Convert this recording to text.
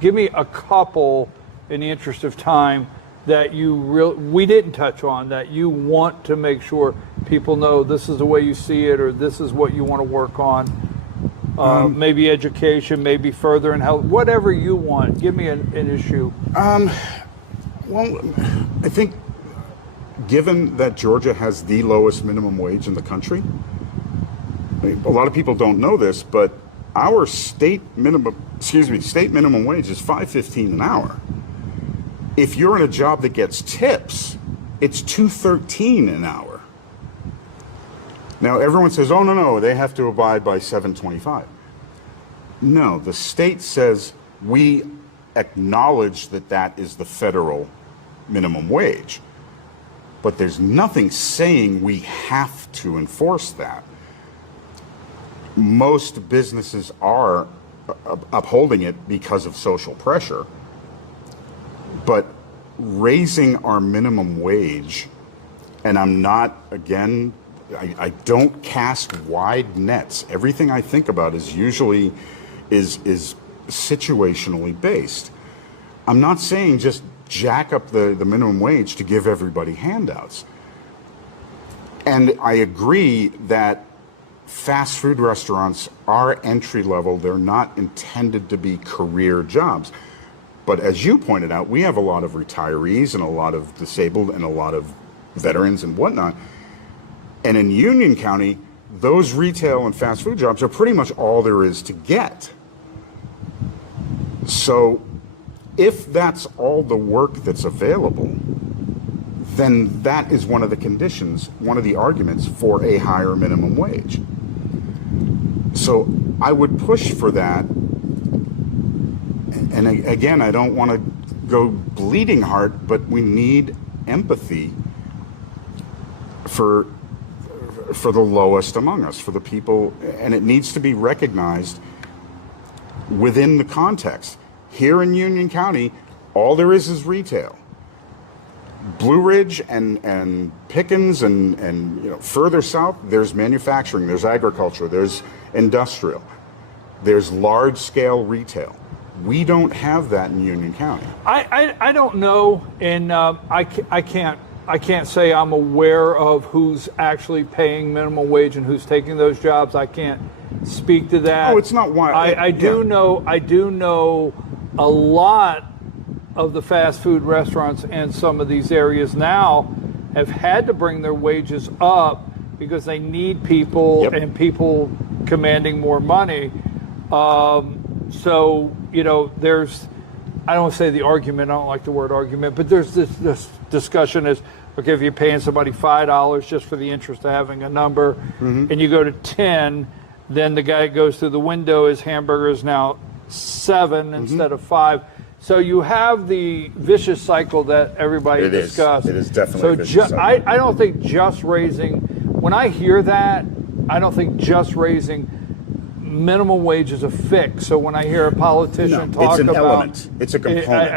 Give me a couple, in the interest of time, that we didn't touch on, that you want to make sure people know this is the way you see it, or this is what you want to work on. Maybe education, maybe further in health, whatever you want. Give me an issue. Well, I think given that Georgia has the lowest minimum wage in the country, a lot of people don't know this, but our state minimum wage is $5.15 an hour. If you're in a job that gets tips, it's $2.13 an hour. Now everyone says, "Oh no, they have to abide by 7.25." No, the state says we acknowledge that that is the federal minimum wage, but there's nothing saying we have to enforce that. Most businesses are upholding it because of social pressure, but raising our minimum wage, and I'm not, again, I don't cast wide nets. Everything I think about is usually is situationally based. I'm not saying just jack up the minimum wage to give everybody handouts. And I agree that fast food restaurants are entry level. They're not intended to be career jobs. But as you pointed out, we have a lot of retirees and a lot of disabled and a lot of veterans and whatnot. And in Union County, those retail and fast food jobs are pretty much all there is to get. So if that's all the work that's available, then that is one of the conditions, one of the arguments for a higher minimum wage. So I would push for that. And again, I don't want to go bleeding heart, but we need empathy for the lowest among us, for the people, and it needs to be recognized within the context. Here in Union County, all there is retail. Blue Ridge and Pickens and further south, there's manufacturing, there's agriculture, there's industrial, there's large-scale retail. We don't have that in Union County. I don't know, and I can't say I'm aware of who's actually paying minimum wage and who's taking those jobs. I can't speak to that. Oh, it's not why. I do know a lot of the fast food restaurants in some of these areas now have had to bring their wages up because they need people. Yep. And people commanding more money. So, there's, I don't want to say the argument, I don't like the word argument, but there's this discussion is, okay, if you're paying somebody $5 just for the interest of having a number, and you go to 10, then the guy goes through the window, his hamburger is now 7 instead of 5. So you have the vicious cycle that everybody discussed. It is definitely a vicious cycle. I don't think just raising, when I hear that, I don't think just raising minimum wage is a fix. So when I hear a politician talk it's an about, element. It's a component.